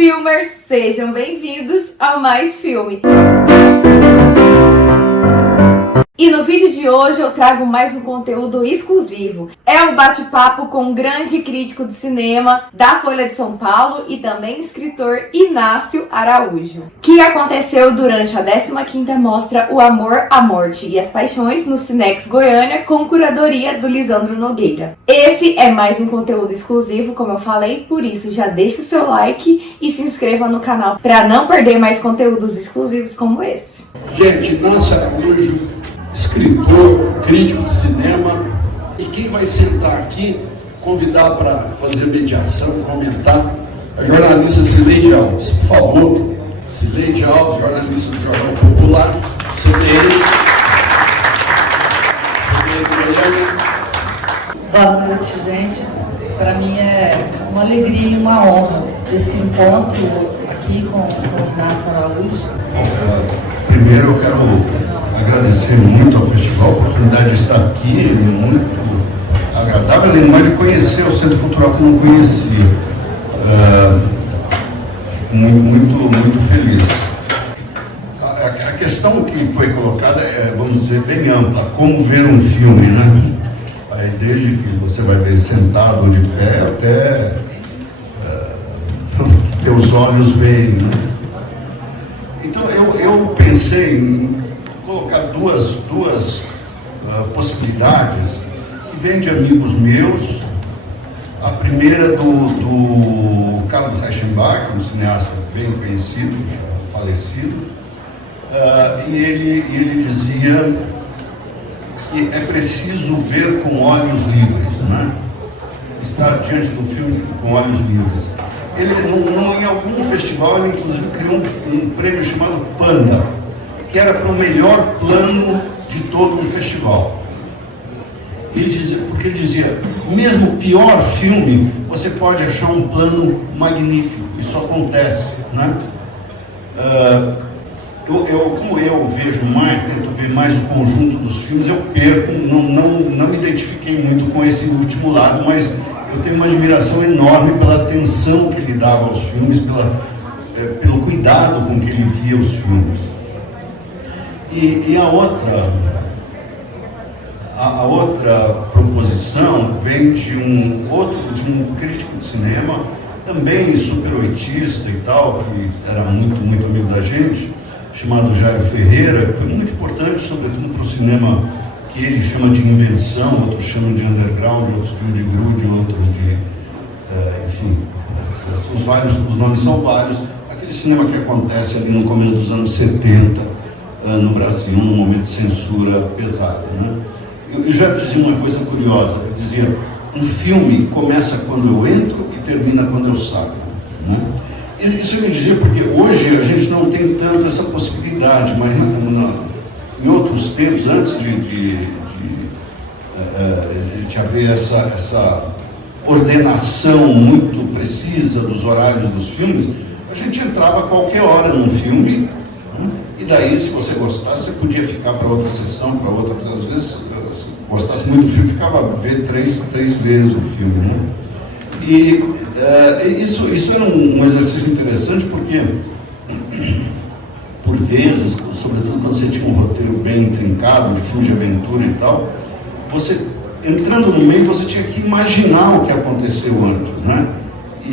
filmers! Sejam bem-vindos a mais filme! E no vídeo de hoje eu trago mais um conteúdo exclusivo. É um bate-papo com um grande crítico de cinema da Folha de São Paulo e também escritor Inácio Araújo, que aconteceu durante a 15ª Mostra O Amor, a Morte e as Paixões no Cinex Goiânia, com curadoria do Lisandro Nogueira. Esse é mais um conteúdo exclusivo, como eu falei, por isso já deixa o seu like e se inscreva no canal para não perder mais conteúdos exclusivos como esse. Gente, Inácio Araújo, escritor, crítico de cinema, e quem vai sentar aqui, convidar para fazer mediação, comentar, a jornalista Cileide Alves. Por favor, Cileide Alves, jornalista do Jornal Popular, CBN. Boa noite, gente. Para mim é uma alegria e uma honra esse encontro aqui com o Inácio Araújo. Primeiro eu quero agradecer muito ao festival, a oportunidade de estar aqui, é muito agradável, além mais de conhecer o Centro Cultural que eu não conhecia. Muito feliz. A questão que foi colocada é, vamos dizer, bem ampla, como ver um filme, né? Aí, desde que você vai ver sentado ou de pé, até que teus olhos veem, né? Então eu pensei em colocar duas possibilidades que vêm de amigos meus. A primeira do Carlos Reichenbach, um cineasta bem conhecido, já falecido, e ele dizia que é preciso ver com olhos livres, né? Estar diante do filme com olhos livres. Ele, em algum festival, ele inclusive criou um prêmio chamado Panda, que era para o melhor plano de todo um festival. Porque ele dizia, mesmo o pior filme, você pode achar um plano magnífico. Isso acontece, né? Como eu vejo mais, tento ver mais o conjunto dos filmes, eu perco, não me identifiquei muito com esse último lado, mas eu tenho uma admiração enorme pela atenção que ele dava aos filmes, pelo cuidado com que ele via os filmes. E a outra proposição vem de um crítico de cinema, também super oitista e tal, que era muito amigo da gente, chamado Jairo Ferreira, que foi muito importante, sobretudo para o cinema que ele chama de invenção, outros chamam de underground, outros de underground, outros de... enfim, os nomes são vários. Aquele cinema que acontece ali no começo dos anos 70, no Brasil, num momento de censura pesada, né? Eu já dizia uma coisa curiosa, eu dizia, um filme começa quando eu entro e termina quando eu saio, né? Isso eu me dizia porque hoje a gente não tem tanto essa possibilidade, mas em outros tempos, antes de haver essa ordenação muito precisa dos horários dos filmes, a gente entrava a qualquer hora num filme, né? E daí, se você gostasse, você podia ficar para outra sessão, para outra. Às vezes, se gostasse muito do filme, ficava a ver três vezes o filme, né? E isso era um exercício interessante porque, por vezes, sobretudo quando você tinha um roteiro bem intrincado, de filme de aventura e tal, você, entrando no meio, você tinha que imaginar o que aconteceu antes, né?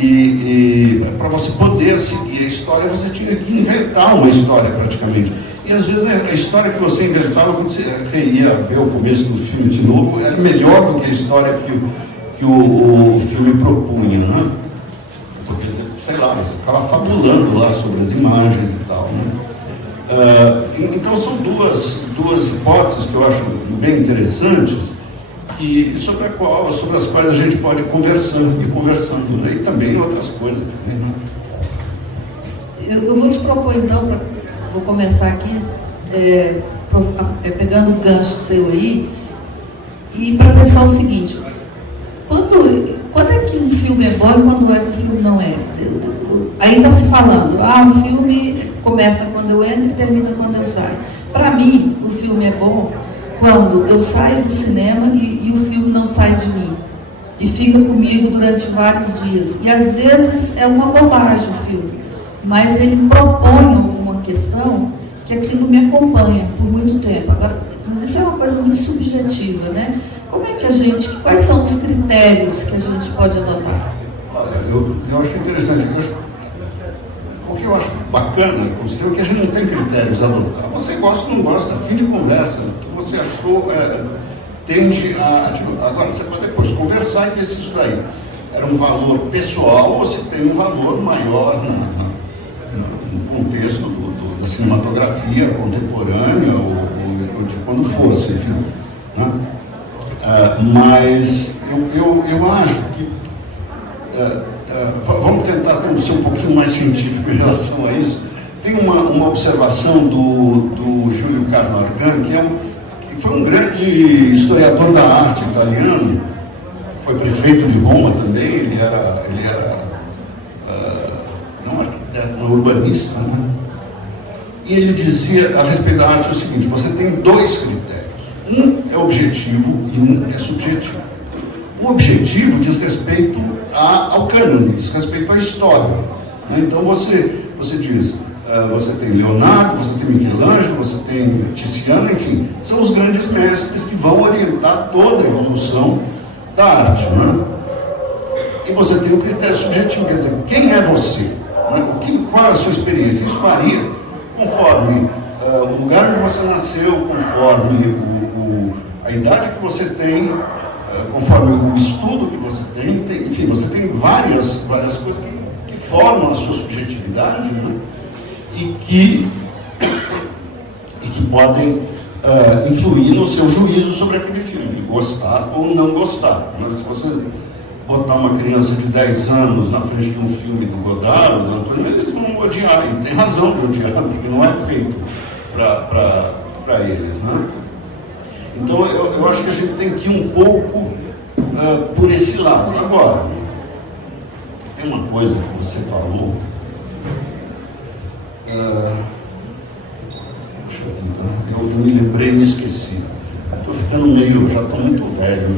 E para você poder seguir a história, você tinha que inventar uma história praticamente. E às vezes a história que você inventava, quando você ia ver o começo do filme de novo, era melhor do que a história que o filme propunha, né? Porque, sei lá, você ficava fabulando lá sobre as imagens e tal, né? Então são duas hipóteses que eu acho bem interessantes, sobre as quais a gente pode ir conversando, né? E também outras coisas também, né? Eu vou te propor então, vou começar aqui, pegando o gancho seu aí, e para pensar o seguinte, quando é que um filme é bom e quando é que o filme não é? Aí está se falando, o filme começa quando eu entro e termina quando eu saio. Para mim, o filme é bom quando eu saio do cinema e o filme não sai de mim. e fica comigo durante vários dias. E às vezes é uma bobagem o filme, mas ele propõe alguma questão que aquilo me acompanha por muito tempo. Agora, mas isso é uma coisa muito subjetiva, né? Como é que quais são os critérios que a gente pode adotar? Olha, eu acho interessante, o que eu acho bacana é que a gente não tem critérios a adotar. Você gosta ou não gosta, fim de conversa, o que você achou tende a... Agora, você pode depois conversar e ver se isso daí era um valor pessoal ou se tem um valor maior no contexto da cinematografia contemporânea ou de quando fosse, enfim. Né? Mas eu acho que vamos tentar ser um pouquinho mais científico em relação a isso. Tem uma observação do Júlio Carlo Argan, que foi um grande historiador da arte italiano, foi prefeito de Roma também, ele era não arquiteto, não urbanista, né? E ele dizia a respeito da arte o seguinte: você tem dois critérios, um é objetivo e um é subjetivo. O objetivo diz respeito ao cânone, diz respeito à história. Né? Então você diz, você tem Leonardo, você tem Michelangelo, você tem Tiziano, enfim, são os grandes mestres que vão orientar toda a evolução da arte. Né? E você tem o critério subjetivo, quer dizer, quem é você? Né? Qual é a sua experiência? Isso varia conforme o lugar onde você nasceu, conforme a idade que você tem, conforme o estudo que você tem, enfim, você tem várias coisas que formam a sua subjetividade, né? e que podem influir no seu juízo sobre aquele filme, gostar ou não gostar. Mas se você botar uma criança de 10 anos na frente de um filme do Godard, do Antônio, eles vão odiar, e tem razão de odiar, porque não é feito para eles. Né? Então, eu acho que a gente tem que ir um pouco por esse lado. Agora, tem uma coisa que você falou. Eu me lembrei e esqueci. Estou ficando já estou muito velho,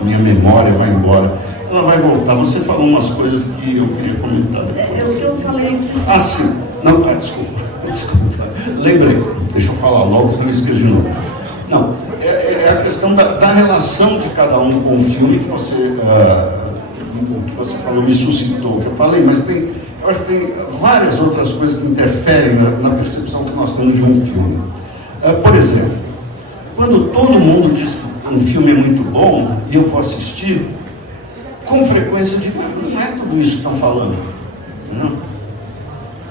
a minha memória vai embora. Ela vai voltar. Você falou umas coisas que eu queria comentar depois. É o que eu falei aqui. Ah, sim. Não, desculpa. Lembrei. Deixa eu falar logo, senão eu esqueço de novo. Não, é a questão da relação de cada um com o filme que você falou, me suscitou, que eu falei, mas eu acho que tem várias outras coisas que interferem na percepção que nós temos de um filme. Por exemplo, quando todo mundo diz que um filme é muito bom e eu vou assistir, com frequência eu digo, não é tudo isso que estão falando. Não?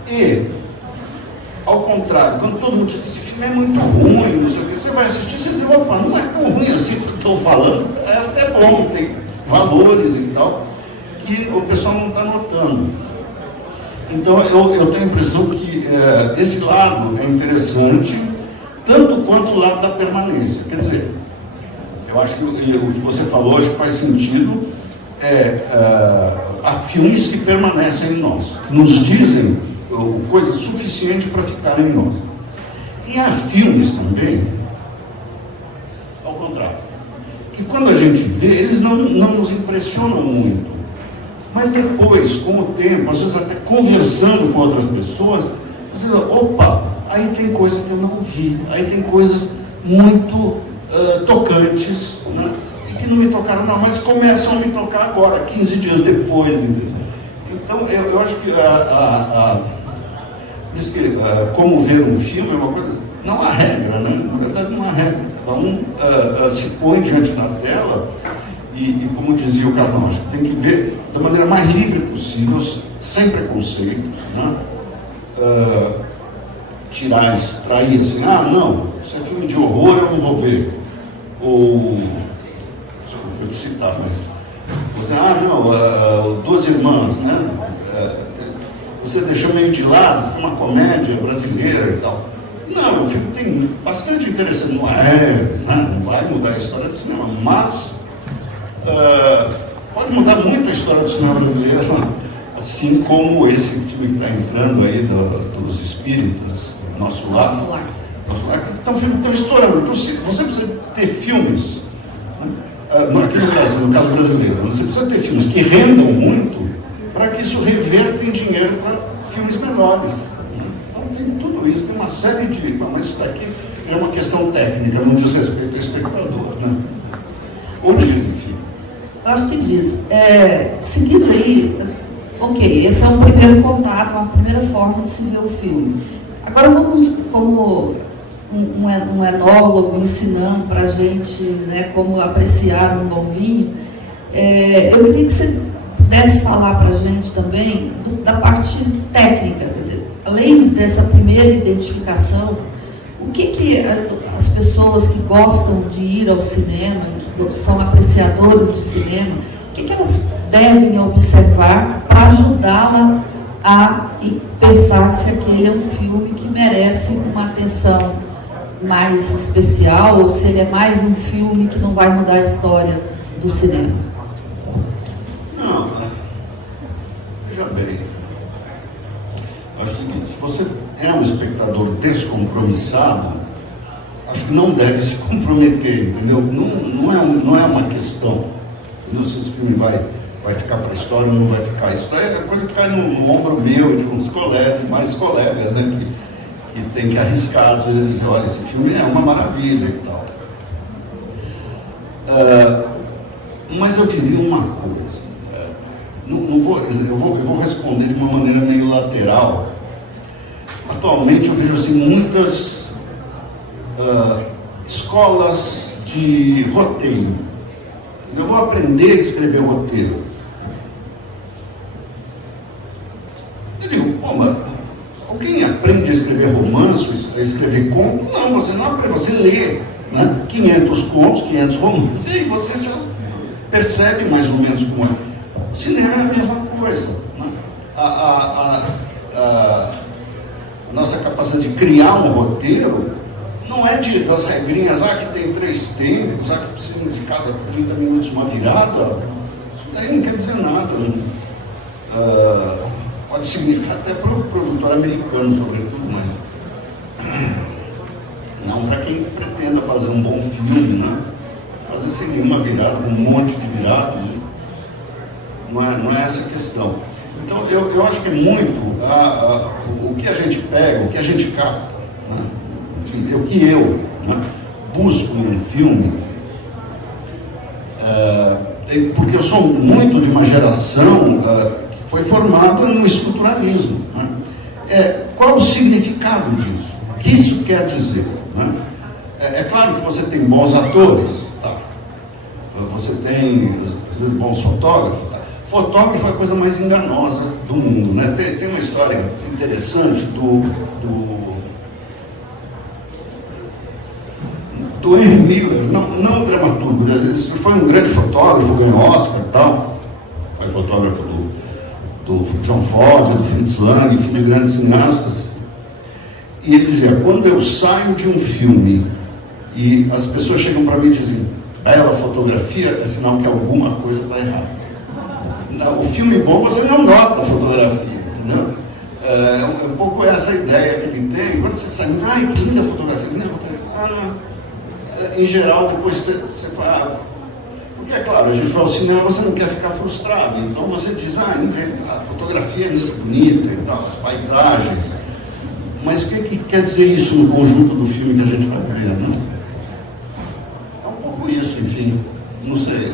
E, ao contrário, quando todo mundo diz que esse filme é muito ruim, não sei o que, você vai assistir e você diz, opa, não é tão ruim assim que eu estou falando, é até bom, tem valores e tal, que o pessoal não está notando. Então, eu tenho a impressão que esse lado é interessante, tanto quanto o lado da permanência. Quer dizer, eu acho que o que você falou, acho que faz sentido, há filmes que permanecem em nós, que nos dizem coisa suficiente para ficarem em nós. E há filmes também, ao contrário, que quando a gente vê, eles não nos impressionam muito. Mas depois, com o tempo, às vezes até conversando com outras pessoas, você fala, opa, aí tem coisa que eu não vi, aí tem coisas muito tocantes, né? E que não me tocaram não, mas começam a me tocar agora, 15 dias depois, entendeu? Então, eu acho que diz que como ver um filme é uma coisa, não há regra, né? Na verdade não há regra, cada um se põe diante da tela e como dizia o Carnal, tem que ver da maneira mais livre possível, sem preconceitos, né? Extrair assim, não, isso é filme de horror, eu não vou ver. Ou, desculpa eu te citar, mas você, Duas Irmãs, né? Você deixou meio de lado, uma comédia brasileira e tal. Não, o filme tem bastante interessante, não vai mudar a história do cinema, mas pode mudar muito a história do cinema brasileiro, assim como esse filme que está entrando aí dos espíritas, Nosso Lar, que estão estourando. Então, você precisa ter filmes aqui no Brasil, no caso brasileiro, você precisa ter filmes que rendam muito para que isso reverta em dinheiro para filmes menores. Né? Então tem tudo isso, tem uma série de... Mas isso daqui é uma questão técnica, não diz respeito ao espectador. Né? Ou diz, enfim. Eu acho que diz. Seguindo aí, ok, esse é um primeiro contato, uma primeira forma de se ver o filme. Agora vamos, como um enólogo ensinando para a gente, né, como apreciar um bom vinho, eu queria que você pudesse falar para a gente também da parte técnica, quer dizer, além dessa primeira identificação, o que as pessoas que gostam de ir ao cinema, que são apreciadores de cinema, o que elas devem observar para ajudá-la a pensar se aquele é um filme que merece uma atenção mais especial, ou se ele é mais um filme que não vai mudar a história do cinema? Não, veja bem, acho o seguinte, se você é um espectador descompromissado, acho que não deve se comprometer, entendeu? Não é uma questão, entendeu? Se esse filme vai ficar para a história ou não vai ficar. Isso é coisa que cai no ombro meu, de uns colegas, mais colegas, né, que tem que arriscar, às vezes, dizer, olha, esse filme é uma maravilha e tal. Mas eu diria uma coisa, eu vou responder de uma maneira meio lateral. Atualmente eu vejo assim, muitas escolas de roteiro. Eu vou aprender a escrever roteiro. Eu digo, mas alguém aprende a escrever romance, a escrever conto? Não, você não aprende, você lê, né? 500 contos, 500 romances, e você já percebe mais ou menos como é. O cinema é a mesma coisa. Né? A nossa capacidade de criar um roteiro não é das regrinhas, que tem 3 tempos, que precisa de cada 30 minutos uma virada. Isso daí não quer dizer nada. Pode significar até para o produtor americano, sobretudo, mas não para quem pretenda fazer um bom filme, né? Fazer sem nenhuma virada, um monte de viradas. Né? Não é essa a questão. Então, eu acho que é muito o que a gente pega, o que a gente capta, né? Enfim, o que eu, né, busco em um filme, porque eu sou muito de uma geração que foi formada no estruturalismo. Né? Qual o significado disso? O que isso quer dizer? Né? É claro que você tem bons atores, tá? Você tem, às vezes, bons fotógrafos. Tá? Fotógrafo é a coisa mais enganosa do mundo. Né? Tem uma história interessante do Henry Miller, não o dramaturgo, às vezes foi um grande fotógrafo, ganhou Oscar e tal, foi fotógrafo do John Ford, do Fritz Lang, filho de grandes cineastas, e ele dizia, quando eu saio de um filme e as pessoas chegam para mim e dizem, bela fotografia, é sinal que alguma coisa está errada. O filme bom você não nota a fotografia, entendeu? É um pouco essa ideia que ele tem, quando você sai, que linda fotografia, em geral, depois você fala, porque é claro, a gente vai ao cinema, você não quer ficar frustrado, então você diz, a fotografia é muito bonita e tal, as paisagens, mas o que quer dizer isso no conjunto do filme que a gente vai ver, não? É um pouco isso, enfim, não sei,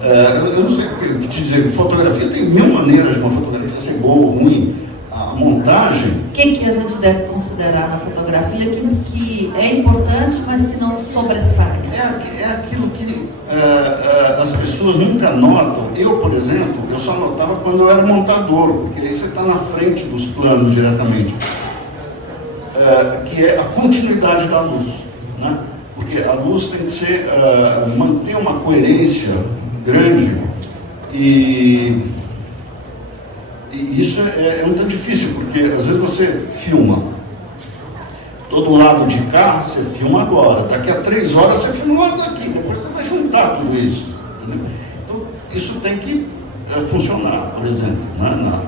eu não sei o que te dizer, fotografia tem 1000 maneiras de uma fotografia ser boa ou ruim, a montagem... O que a gente deve considerar na fotografia que é importante, mas que não sobressai? É aquilo que as pessoas nunca notam. Eu, por exemplo, eu só notava quando eu era montador, porque aí você está na frente dos planos diretamente, que é a continuidade da luz, né? Porque a luz tem que ser, manter uma coerência grande e isso é um tanto difícil, porque às vezes você filma todo lado de cá, você filma agora, daqui a 3 horas você filma lá daqui, depois você vai juntar tudo isso, entendeu? Então isso tem que funcionar, por exemplo, né?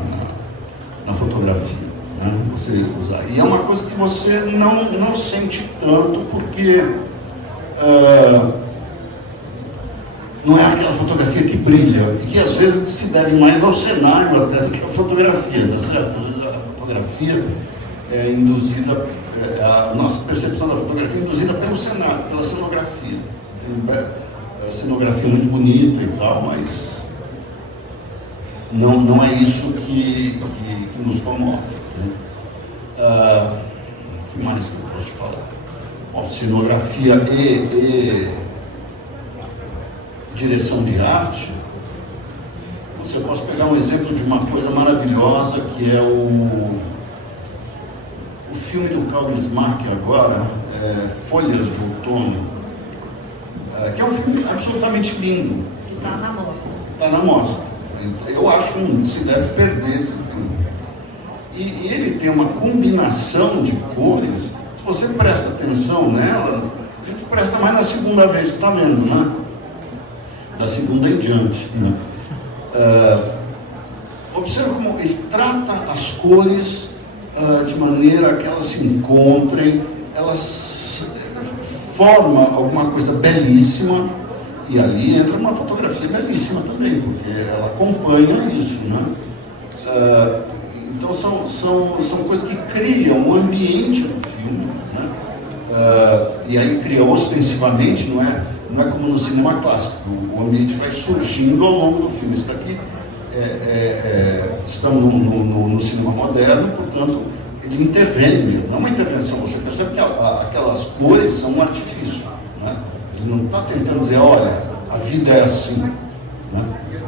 na fotografia, né? Você usar, e é uma coisa que você não sente tanto, porque não é aquela fotografia que brilha, e que às vezes se deve mais ao cenário até do que à fotografia, tá certo? Às vezes a fotografia é induzida, a nossa percepção da fotografia é induzida pelo cenário, pela cenografia. Tem a cenografia muito bonita e tal, mas não é isso que nos comove. Né? O que mais que eu posso falar? Bom, cenografia e direção de arte. Você pode pegar um exemplo de uma coisa maravilhosa que é o filme do Karl Bismarck agora, Folhas de Outono, que é um filme absolutamente lindo. Que está na mostra. Está na mostra. Eu acho que não se deve perder esse filme. E ele tem uma combinação de cores. Se você presta atenção nela, a gente presta mais na segunda vez que está vendo, né? Da segunda em diante. Né? Observe como ele trata as cores de maneira que elas se encontrem, elas formam alguma coisa belíssima, e ali entra uma fotografia belíssima também, porque ela acompanha isso. Né? Então são coisas que criam um ambiente do filme. Né? E aí cria ostensivamente, não é como no cinema clássico, o ambiente vai surgindo ao longo do filme. Isso daqui estamos no cinema moderno, portanto, ele intervém mesmo. Não é uma intervenção, você percebe que aquelas cores são um artifício. Né? Ele não está tentando dizer, olha, a vida é assim. Né?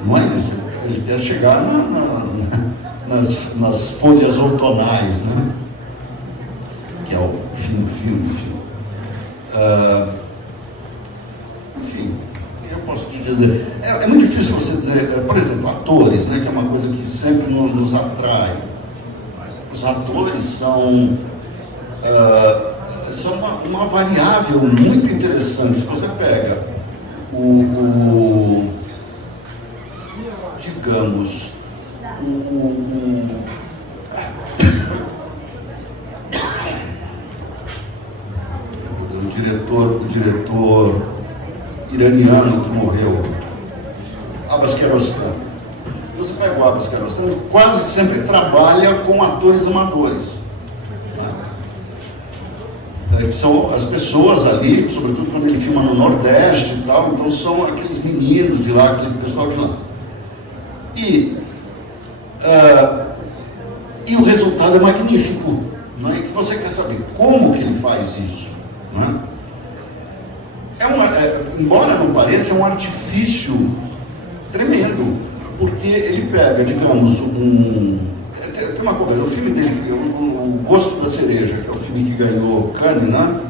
Não é isso. Ele quer chegar nas folhas outonais, né? Que é o fim do filme. Enfim, o que eu posso te dizer? É muito difícil você dizer, por exemplo, atores, né, que é uma coisa que sempre nos atrai. Os atores são uma variável muito interessante. Se você pega digamos, o diretor iraniano que morreu, Abbas Kiarostami. Você pega o Abbas Kiarostami, ele quase sempre trabalha com atores amadores. Né? Que são as pessoas ali, sobretudo quando ele filma no Nordeste e tal, então são aqueles meninos de lá, aquele pessoal de lá. E o resultado é magnífico. Né? E que você quer saber como que ele faz isso. Né? Embora não pareça, é um artifício tremendo, porque ele pega, digamos, tem uma coisa, o filme dele, o Gosto da Cereja, que é o filme que ganhou Cannes, né?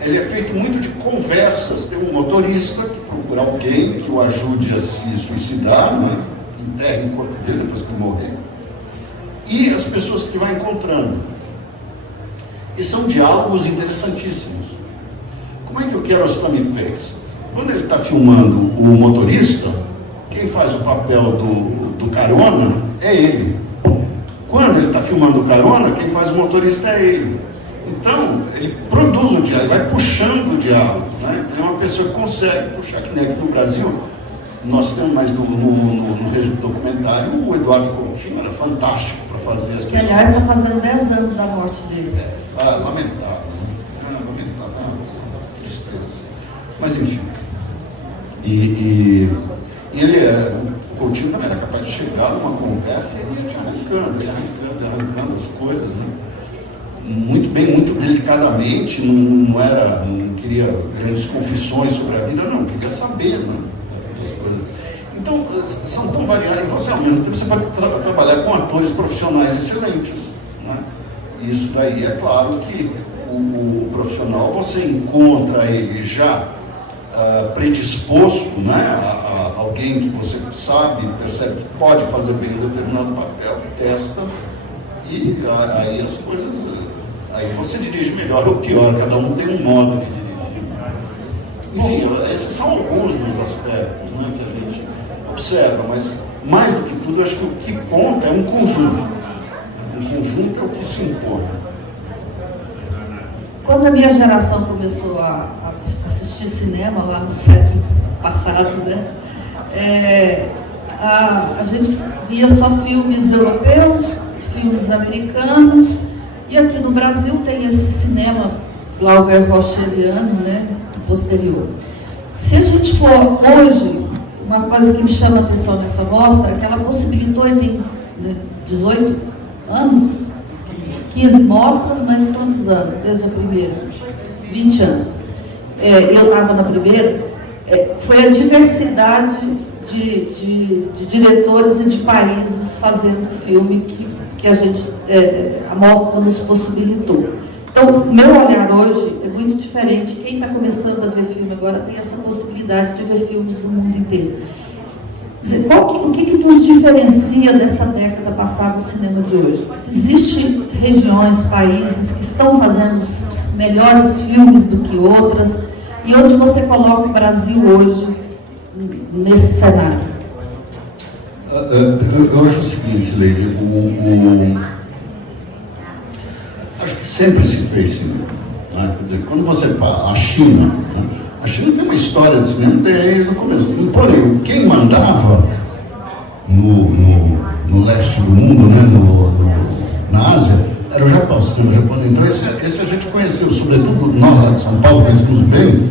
Ele é feito muito de conversas. Tem um motorista que procura alguém que o ajude a se suicidar, né? Que enterre o corpo dele depois que ele morrer, e as pessoas que vai encontrando. E são diálogos interessantíssimos. Como é que o Kiarostami fez? Quando ele está filmando o motorista, quem faz o papel do carona é ele. Quando ele está filmando o carona, quem faz o motorista é ele. Então, ele produz o diálogo, vai puxando o diálogo. Né? Então, é uma pessoa que consegue puxar, que nem aqui no Brasil. Nós temos mais no documentário, o Eduardo Coutinho era fantástico para fazer as pessoas. Que, aliás, está fazendo 10 anos da morte dele. Lamentável. Mas enfim, e ele o Coutinho também era capaz de chegar numa conversa e ele ia te arrancando as coisas, né? Muito bem, muito delicadamente, não queria grandes confissões sobre a vida, não, queria saber, né, das coisas. Então, são tão variadas, e você ao mesmo tempo você pode trabalhar com atores profissionais excelentes, né? E isso daí é claro que o profissional, você encontra ele já predisposto, né, a alguém que você sabe, percebe que pode fazer bem um determinado papel, testa, e aí as coisas, aí você dirige melhor ou pior, cada um tem um modo de dirigir. Enfim, esses são alguns dos aspectos, né, que a gente observa, mas mais do que tudo, eu acho que o que conta é um conjunto. Um conjunto é o que se impõe. Quando a minha geração começou a assistir cinema lá no século passado, né? A gente via só filmes europeus, filmes americanos, e aqui no Brasil tem esse cinema Glauber-Rocheliano, né, posterior. Se a gente for hoje, uma coisa que me chama a atenção nessa mostra é que ela possibilitou em 18 anos, 15 mostras, mas quantos anos? Desde a primeira? 20 anos. Eu estava na primeira, foi a diversidade de diretores e de países fazendo filme que a mostra nos possibilitou. Então, meu olhar hoje é muito diferente. Quem está começando a ver filme agora tem essa possibilidade de ver filmes do mundo inteiro. Quer dizer, o que nos diferencia dessa década passada do cinema de hoje? Existem regiões, países que estão fazendo os melhores filmes do que outras, e onde você coloca o Brasil hoje nesse cenário? Eu acho o seguinte, Leide, acho que sempre se fez cinema. Né? Quer dizer, quando você fala a China, né? A China tem uma história de cinema desde o começo. Porém, quem mandava no leste do mundo, né? Na Ásia, era o Japão, o cinema japonês. Então, esse a gente conheceu, sobretudo nós lá de São Paulo, conhecemos bem,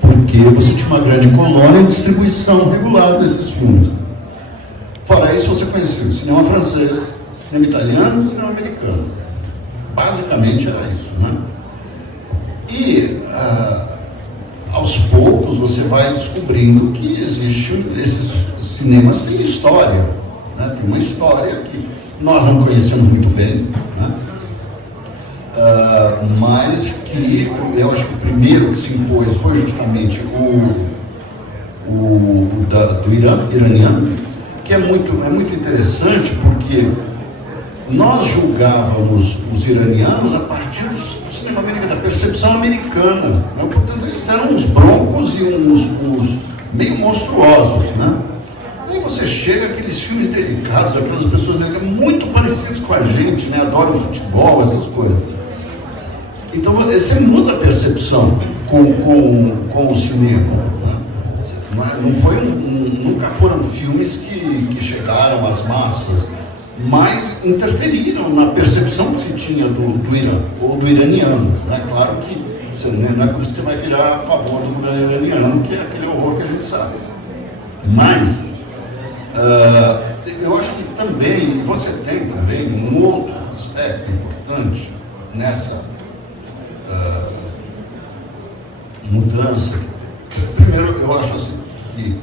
porque você tinha uma grande colônia de distribuição regular desses filmes. Fora isso, você conhecia o cinema francês, cinema italiano e cinema americano. Basicamente era isso, né? E aos poucos você vai descobrindo que esses cinemas têm história, né? Tem uma história que nós não conhecemos muito bem, né? Mas que eu acho que o primeiro que se impôs foi justamente do iraniano, que é muito interessante, porque nós julgávamos os iranianos a partir do cinema americano, da percepção americana, né? Portanto, eles eram uns broncos e uns meio monstruosos, né? Aí você chega aqueles filmes delicados, aquelas pessoas muito parecidas com a gente, né? Adoram futebol, essas coisas. Então você muda a percepção com o cinema, né? Nunca foram filmes que chegaram às massas, mas interferiram na percepção que se tinha do Irã, ou do iraniano. É claro que não é por isso que você vai virar a favor do governo iraniano, que é aquele horror que a gente sabe. Mas, eu acho que também, você tem também um outro aspecto importante nessa mudança. Primeiro, eu acho assim, que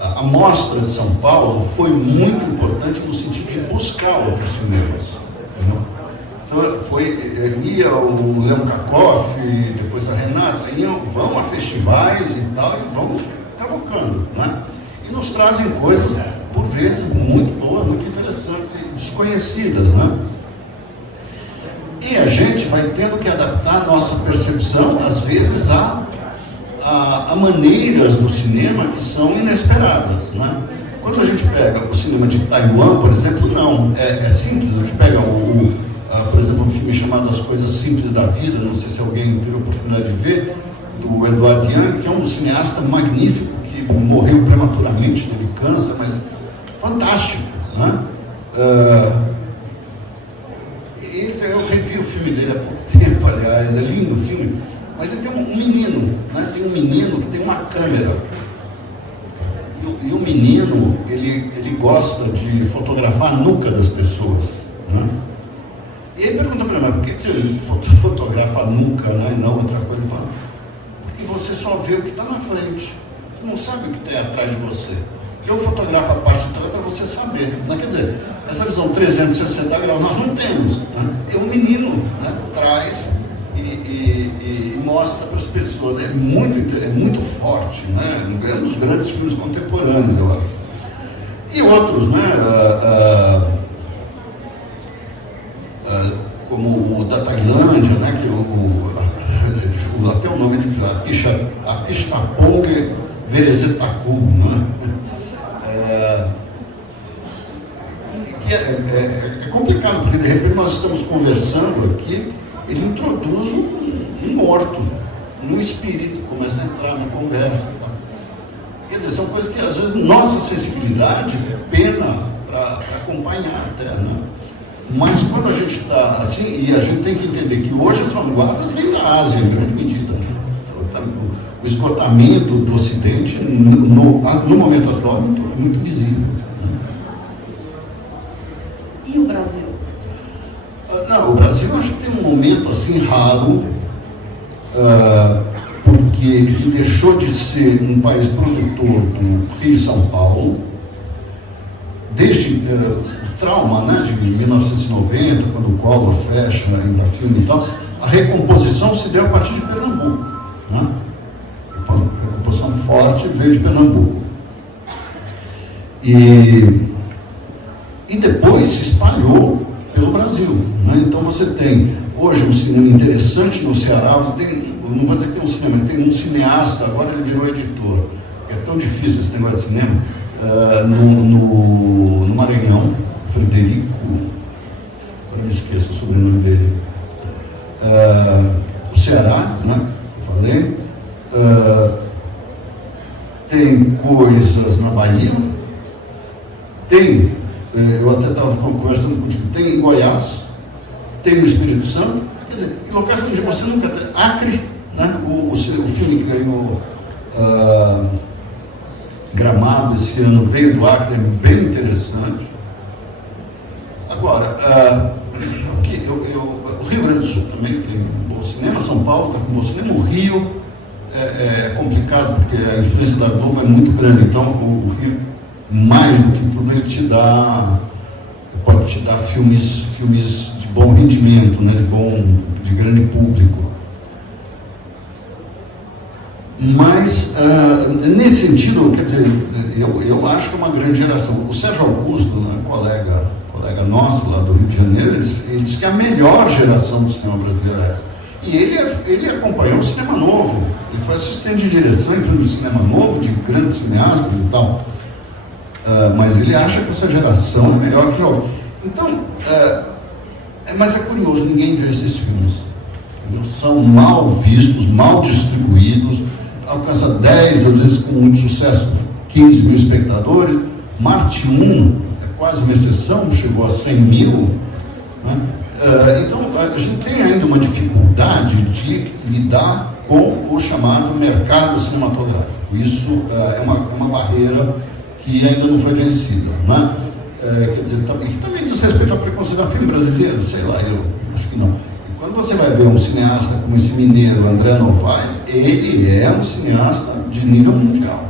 a Mostra de São Paulo foi muito importante no sentido de buscar outros cinemas. Entendeu? Então, ia o Leon Kakoff, depois a Renata, vão a festivais e tal, e vão cavocando, né? E nos trazem coisas, por vezes, muito boas, muito interessantes e desconhecidas, né? E a gente vai tendo que adaptar a nossa percepção, às vezes, a maneiras do cinema que são inesperadas, né? Quando a gente pega o cinema de Taiwan, por exemplo, não, é simples. A gente pega por exemplo, um filme chamado As Coisas Simples da Vida, não sei se alguém teve a oportunidade de ver, do Edward Yang, que é um cineasta magnífico, que morreu prematuramente, teve câncer, mas fantástico, né? Eu revi o filme dele há pouco tempo, aliás, é lindo o filme, mas ele tem um menino, né? Tem um menino que tem uma câmera, e o menino, ele gosta de fotografar a nuca das pessoas, né? E ele pergunta para mim, por que você fotografa a nuca, né, e não outra coisa? Ele fala, porque você só vê o que está na frente, você não sabe o que tem atrás de você. Eu fotografo a parte de trás para você saber, né? Quer dizer, essa visão 360 graus nós não temos, né? E o menino, né, traz e mostra para as pessoas, é muito forte, né? É um dos grandes filmes contemporâneos, eu acho. E outros, né? Como o da Tailândia, né, que até o nome é difícil, Apishapong Veresetaku, né? Que é complicado, porque de repente nós estamos conversando aqui, ele introduz um morto, um espírito, começa a entrar na conversa. Tá? dizer, são coisas que às vezes nossa sensibilidade pena para acompanhar até, né? Mas quando a gente está assim, e a gente tem que entender que hoje as vanguardas vêm da Ásia, em grande medida, né? Então, o esgotamento do Ocidente, no momento atual, é muito visível. Né? E o Brasil? Não, o Brasil eu acho que tem um momento assim raro, porque ele deixou de ser um país produtor do Rio e São Paulo, desde o trauma, né, de 1990, quando o Collor fecha a Embrafilme e tal, a recomposição se deu a partir de Pernambuco. Né? A recomposição forte veio de Pernambuco. E depois se espalhou pelo Brasil. Né? Então você tem hoje um cinema interessante no Ceará, você tem, não vou dizer que tem um cinema, tem um cineasta, agora ele virou editor. É tão difícil esse negócio de cinema. No Maranhão, Frederico, agora me esqueço o sobrenome dele. O Ceará, né? Eu falei. Tem coisas na Bahia, tem, eu até estava conversando contigo, tem em Goiás, tem no Espírito Santo, quer dizer, em locais onde você nunca tem. Acre, né? O filme que ganhou Gramado esse ano veio do Acre, é bem interessante. Agora, o Rio Grande do Sul também tem um bom cinema, São Paulo está com um bom cinema, o Rio é complicado porque a influência da Globo é muito grande, então o Rio, mais do que tudo, ele pode te dar filmes de bom rendimento, né, de grande público. Mas, nesse sentido, quer dizer, eu acho que é uma grande geração. O Sérgio Augusto, né, colega nosso lá do Rio de Janeiro, ele diz que é a melhor geração do cinema brasileiro é essa. E ele acompanhou o cinema novo. Ele foi assistente de direção em filme de cinema novo, de grandes cineastas e tal. Mas ele acha que essa geração é melhor que jovem. Então, mas é curioso, ninguém vê esses filmes. São mal vistos, mal distribuídos, alcança 10, às vezes com muito sucesso, 15 mil espectadores. Marte 1 é quase uma exceção, chegou a 100 mil. Né? Então, a gente tem ainda uma dificuldade de lidar com o chamado mercado cinematográfico. Isso é uma barreira que ainda não foi vencida. Né? Quer dizer, também diz respeito ao preconceito ao filme brasileiro, sei lá, eu acho que não. Quando você vai ver um cineasta como esse mineiro, André Novaes, ele é um cineasta de nível mundial.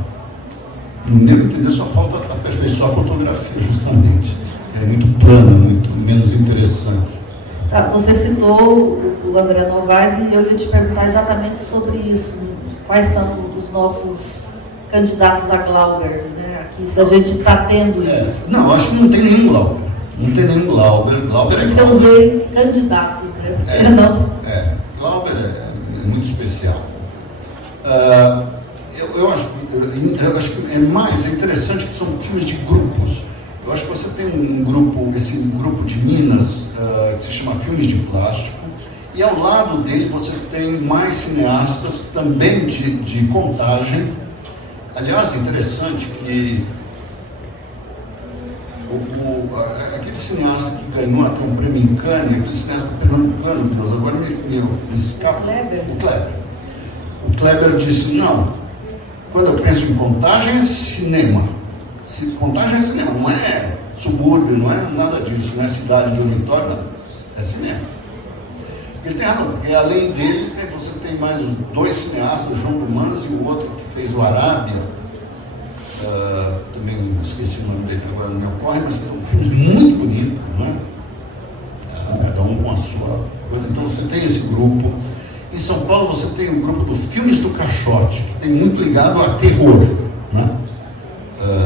No meu entender, só falta aperfeiçoar a fotografia, justamente. É muito plana, muito menos interessante. Tá, você citou o André Novaes e eu ia te perguntar exatamente sobre isso. Quais são os nossos candidatos a Glauber, né? Aqui, se a gente está tendo isso. Não, acho que não tem nenhum Glauber. Não tem nenhum Glauber. Glauber é Por isso que eu usei candidatos, né? Glauber é muito especial. Eu acho que é mais interessante que são filmes de grupos. Eu acho que você tem esse grupo de Minas, que se chama Filmes de Plástico, e ao lado dele você tem mais cineastas também de contagem. Aliás, interessante que aquele cineasta que ganhou até um prêmio em Cannes, aquele cineasta pernambucano, Deus, agora me escapa. O Kleber disse, não, quando eu penso em contagem é cinema. Contagem é cinema, não é subúrbio, não é nada disso, não é cidade de dormitório, nada disso, é cinema. Ele tem razão, porque além deles você tem mais 2 cineastas, João Humanas e o outro que fez o Arábia, também esqueci o nome dele agora, não me ocorre, mas são filmes muito bonitos, né? Cada um com a sua coisa. Então você tem esse grupo. Em São Paulo você tem o grupo do Filmes do Caixote, que tem muito ligado a terror, né?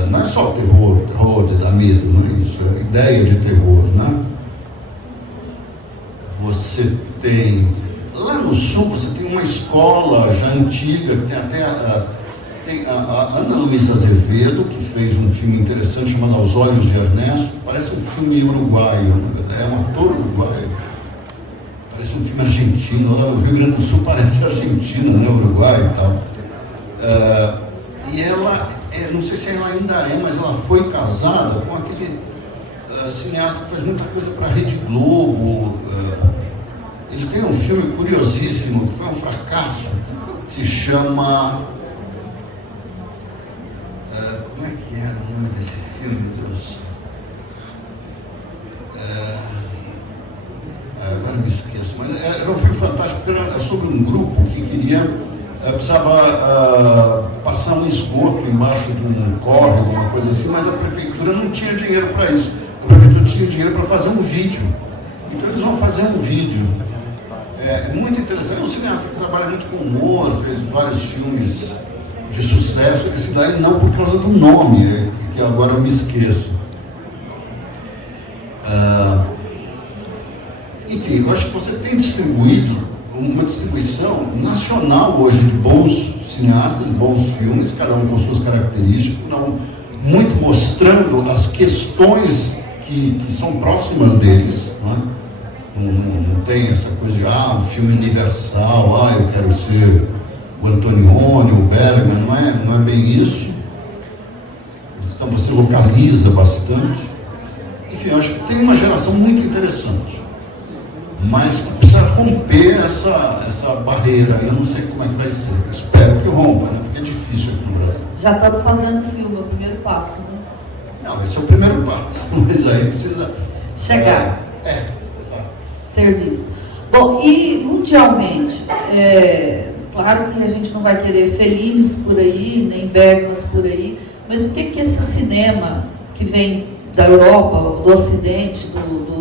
Não é só terror de dar medo, não é isso, é a ideia de terror, né? Você tem, lá no sul, você tem uma escola já antiga, tem até a Ana Luísa Azevedo, que fez um filme interessante chamado Aos Olhos de Ernesto, parece um filme uruguaio, é um ator uruguaio, parece um filme argentino, lá no Rio Grande do Sul parece Argentina, né, Uruguai e tal. E não sei se ela ainda é, mas ela foi casada com aquele cineasta que faz muita coisa para a Rede Globo. Ele tem um filme curiosíssimo, que foi um fracasso, que se chama... como é que era o nome desse filme, meu Deus? Agora me esqueço, mas era um filme fantástico, porque era sobre um grupo que queria... precisava passar um esgoto embaixo de um córrego, alguma coisa assim, mas a prefeitura não tinha dinheiro para isso. A prefeitura tinha dinheiro para fazer um vídeo. Então eles vão fazer um vídeo. É muito interessante. É um cineasta que trabalha muito com humor, fez vários filmes de sucesso. Esse daí não por causa do nome, que agora eu me esqueço. Enfim, eu acho que você tem distribuído uma distribuição nacional hoje de bons cineastas, de bons filmes, cada um com suas características, muito mostrando as questões que são próximas deles, né? Não tem essa coisa de um filme universal, eu quero ser o Antonioni, o Bergman, não é bem isso. Então você localiza bastante. Enfim, eu acho que tem uma geração muito interessante, mas que precisa romper essa barreira. Eu não sei como é que vai ser. Eu espero que rompa, né? Porque é difícil aqui no Brasil. Já estamos fazendo filme, é o primeiro passo, né? Não, esse é o primeiro passo, mas aí precisa... chegar. Exato. Ser visto. Bom, e mundialmente, claro que a gente não vai querer Fellinis por aí, nem Bergmans por aí, mas o que esse cinema que vem da Europa, do Ocidente,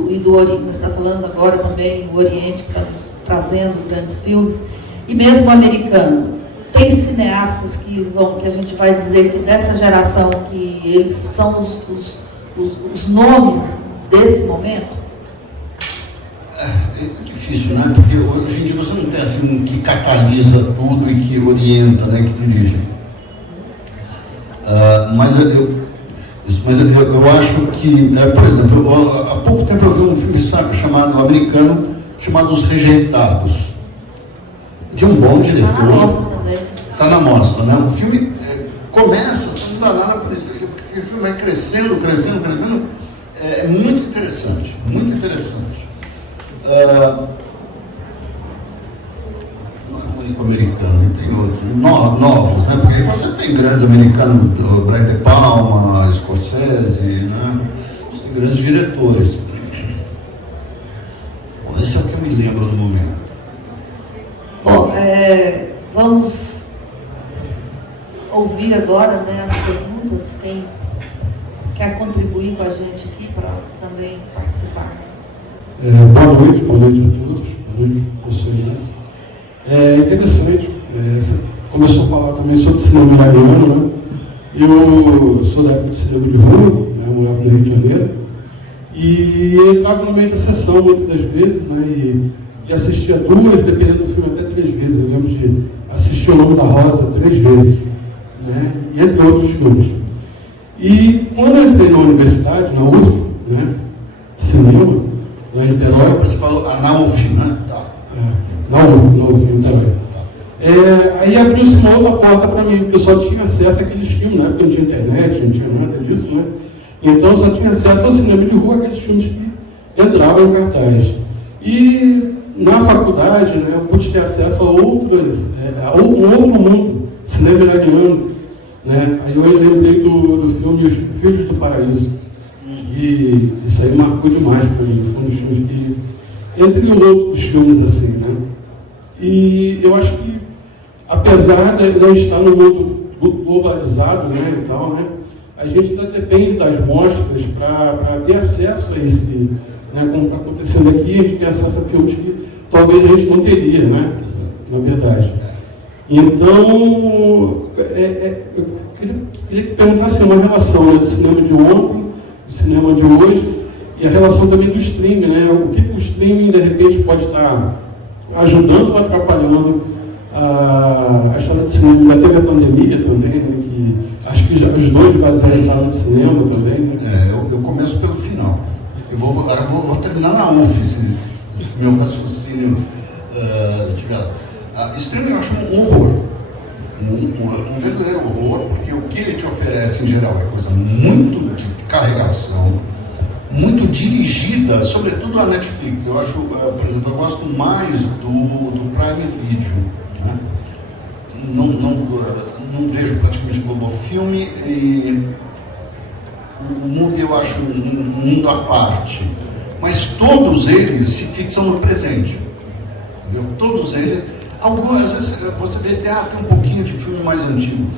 e do Oriente, você está falando agora também, o Oriente, que está nos trazendo grandes filmes, e mesmo o americano, tem cineastas que a gente vai dizer que dessa geração, que eles são os nomes desse momento? É difícil, né? Porque hoje em dia você não tem assim um que catalisa tudo e que orienta, né? Que dirige. Mas eu acho que, por exemplo, há pouco tempo eu vi um filme americano chamado Os Rejeitados, de um bom diretor. Está na mostra também. Está na mostra, né? O filme começa, você não dá nada para ele, porque o filme vai crescendo. É muito interessante, muito interessante. Não é único americano, tem outros novos, né? Porque você tem grandes americanos, do Brian De Palma, Scorsese, né? Você tem grandes diretores. Bom, esse é o que eu me lembro no momento. Bom, vamos ouvir agora, né, as perguntas. Quem quer contribuir com a gente aqui para também participar? Boa noite a todos. Boa noite, professor Inácio. É interessante, você começou a falar também sobre cinema iraniano, né? Eu sou da época de cinema de rua, né? Eu morava no Rio de Janeiro, e eu entrava no meio da sessão muitas das vezes, né? E assistia 2, dependendo do filme, até 3 vezes. Eu lembro de assistir O Nome da Rosa 3 vezes, né? E entre outros filmes. E quando eu entrei na universidade, na UF, né? Cinema, na Niterói. Você falou na UF, né? Tá. Na UF, Niterói. Aí abriu-se uma outra porta para mim, porque eu só tinha acesso àqueles filmes, né? Porque não tinha internet, não tinha nada disso, né? Então eu só tinha acesso ao cinema de rua, aqueles filmes que entravam em cartaz. E na faculdade, né, eu pude ter acesso a um outro mundo, cinema iraniano, né? Aí eu lembrei do filme Os Filhos do Paraíso. E isso aí marcou demais para mim, um dos filmes que, entre outros filmes assim, né? E eu acho que, apesar de não estar no mundo globalizado, né, e tal, né, a gente ainda depende das mostras para ter acesso a esse, né, como está acontecendo aqui, a gente tem acesso a filmes que talvez a gente não teria, né, na verdade. Então, eu queria perguntar assim, uma relação, né, do cinema de ontem, do cinema de hoje, e a relação também do streaming, né, o que o streaming, de repente, pode estar ajudando ou atrapalhando a história do cinema. Já teve a pandemia também, né, que acho que já ajudou a esvaziar a sala de cinema também. Né? Eu começo pelo final. Eu vou terminar na UF, esse meu raciocínio. Streaming eu acho um horror. um verdadeiro horror, porque o que ele te oferece em geral é coisa muito de carregação, muito dirigida, sobretudo a Netflix. Eu acho, por exemplo, eu gosto mais do Prime Video, né? Não vejo praticamente Globo Filme, e o Mundo eu acho um mundo à parte, mas todos eles se fixam no presente, entendeu? Todos eles, algumas às vezes você vê tem um pouquinho de filme mais antigo,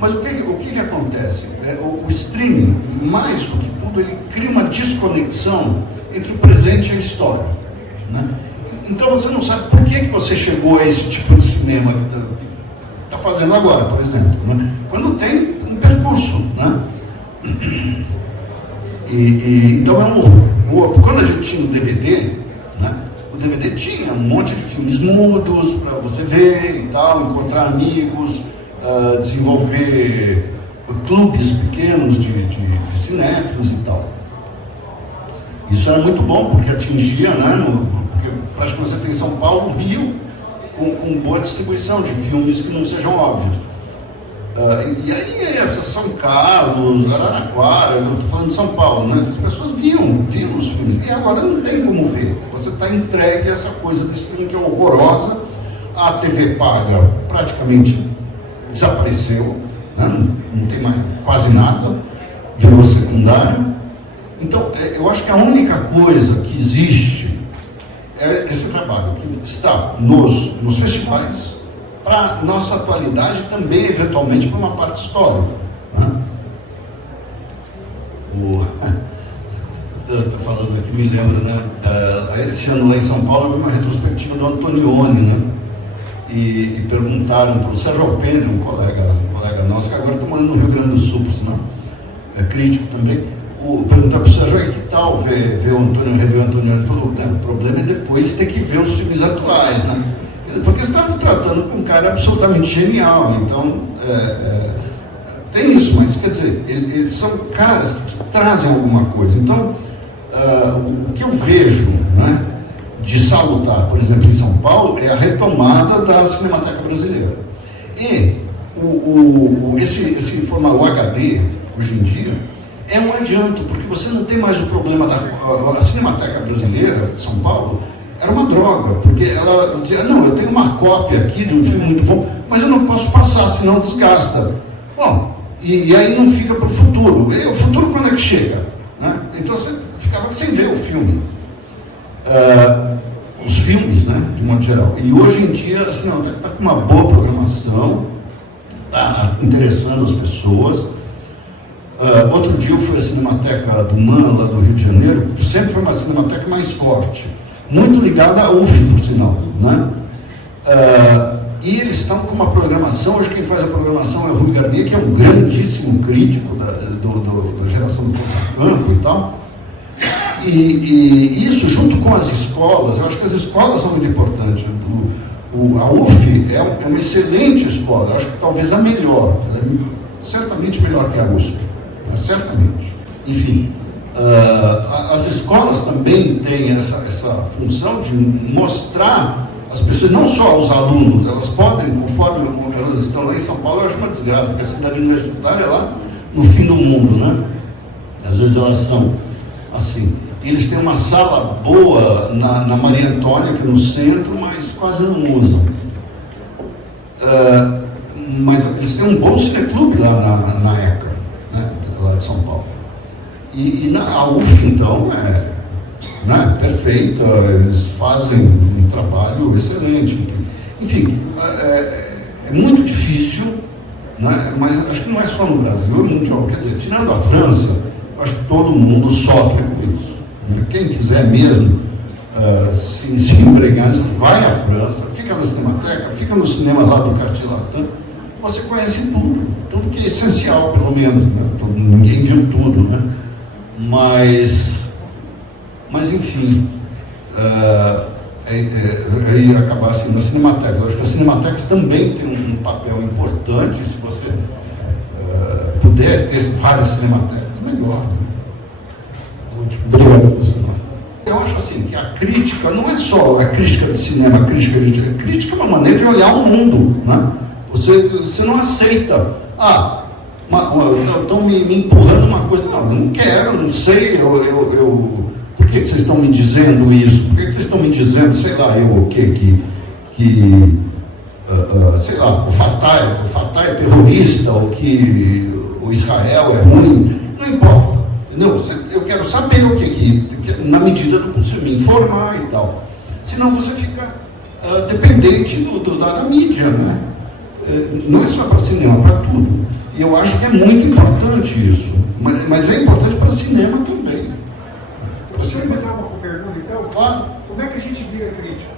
mas o que acontece? O streaming, mais do que tudo, ele cria uma desconexão entre o presente e a história, né? Então você não sabe por que você chegou a esse tipo de cinema que está fazendo agora, por exemplo, né? Quando tem um percurso, né? Então é um horror. Quando a gente tinha o DVD, né? O DVD tinha um monte de filmes mudos para você ver e tal, encontrar amigos, desenvolver clubes pequenos de cinéfilos e tal. Isso era muito bom, porque atingia, né? Porque praticamente você tem São Paulo, Rio, com boa distribuição de filmes que não sejam óbvios. E aí, São Carlos, Araraquara, eu estou falando de São Paulo, né? As pessoas viam os filmes. E agora não tem como ver. Você está entregue a essa coisa do streaming que é horrorosa. A TV paga praticamente desapareceu, né? Não tem mais quase nada, virou secundário. Então, eu acho que a única coisa que existe é esse trabalho que está nos festivais, para nossa atualidade também, eventualmente, para uma parte histórica, né? Você está falando aqui, me lembra, né? Esse ano lá em São Paulo houve uma retrospectiva do Antonioni, né? E perguntaram para o Sérgio Alpendre, um colega nosso, que agora está morando no Rio Grande do Sul, por sinal, é crítico também. Perguntar para o Sérgio, que tal ver o Antônio, rever o Antônio? Ele falou, o problema é depois ter que ver os filmes atuais, né? Porque você estava tratando com um cara absolutamente genial, então tem isso, mas quer dizer, eles são caras que trazem alguma coisa. Então, o que eu vejo, né, de salutar, por exemplo, em São Paulo, é a retomada da Cinemateca Brasileira. E esse formato HD, hoje em dia, é um adianto, porque você não tem mais o problema a Cinemateca Brasileira de São Paulo era uma droga, porque ela dizia, não, eu tenho uma cópia aqui de um filme muito bom, mas eu não posso passar, senão desgasta. Bom, e aí não fica para o futuro. E o futuro quando é que chega? Né? Então você ficava sem ver o filme. Os filmes, né, de modo geral. E hoje em dia, assim, está com uma boa programação, está interessando as pessoas. Outro dia eu fui à Cinemateca do MAN, lá do Rio de Janeiro, sempre foi uma cinemateca mais forte, muito ligada à UF, por sinal, né? E eles estão com uma programação, hoje quem faz a programação é o Rui Garnier, que é um grandíssimo crítico da geração do contracampo e tal. E isso, junto com as escolas, eu acho que as escolas são muito importantes. A UF é uma excelente escola, eu acho que talvez a melhor, ela é certamente melhor que a USP, certamente. Enfim, as escolas também têm essa função de mostrar as pessoas, não só aos alunos, elas podem, conforme elas estão lá em São Paulo, eu acho uma desgraça, porque a cidade universitária é lá no fim do mundo, né? Às vezes elas são assim. Eles têm uma sala boa na Maria Antônia, que é no centro, mas quase não usam. Mas eles têm um bom cineclube lá na ECA, né, lá de São Paulo. E a UF, então, né, perfeita, eles fazem um trabalho excelente. Enfim, é muito difícil, né, mas acho que não é só no Brasil, é mundial. Quer dizer, tirando a França, acho que todo mundo sofre com isso. Quem quiser mesmo se empregar, vai à França, fica na Cinemateca, fica no cinema lá do Cartier Latin, você conhece tudo que é essencial, pelo menos, né? Ninguém viu tudo, né? Mas enfim, aí acabar assim na Cinemateca. Eu acho que as Cinematecas também tem um papel importante, se você puder ter várias Cinematecas, melhor. Né? Obrigado, professor. Eu acho assim que a crítica não é só a crítica de cinema, a crítica é uma maneira de olhar o mundo, né? Você não aceita. Estão me empurrando uma coisa. Não, eu não quero, não sei. Por que vocês estão me dizendo isso? Por que vocês estão me dizendo, sei lá, sei lá, o Fatah é terrorista, ou que o Israel é ruim? Não importa. Entendeu? Eu quero saber o que na medida do possível, me informar e tal. Senão você fica dependente da mídia, né? Não é só para cinema, para tudo. E eu acho que é muito importante isso. Mas é importante para cinema também. Você vai botar uma pergunta, então? Claro. Como é que a gente vira crítico?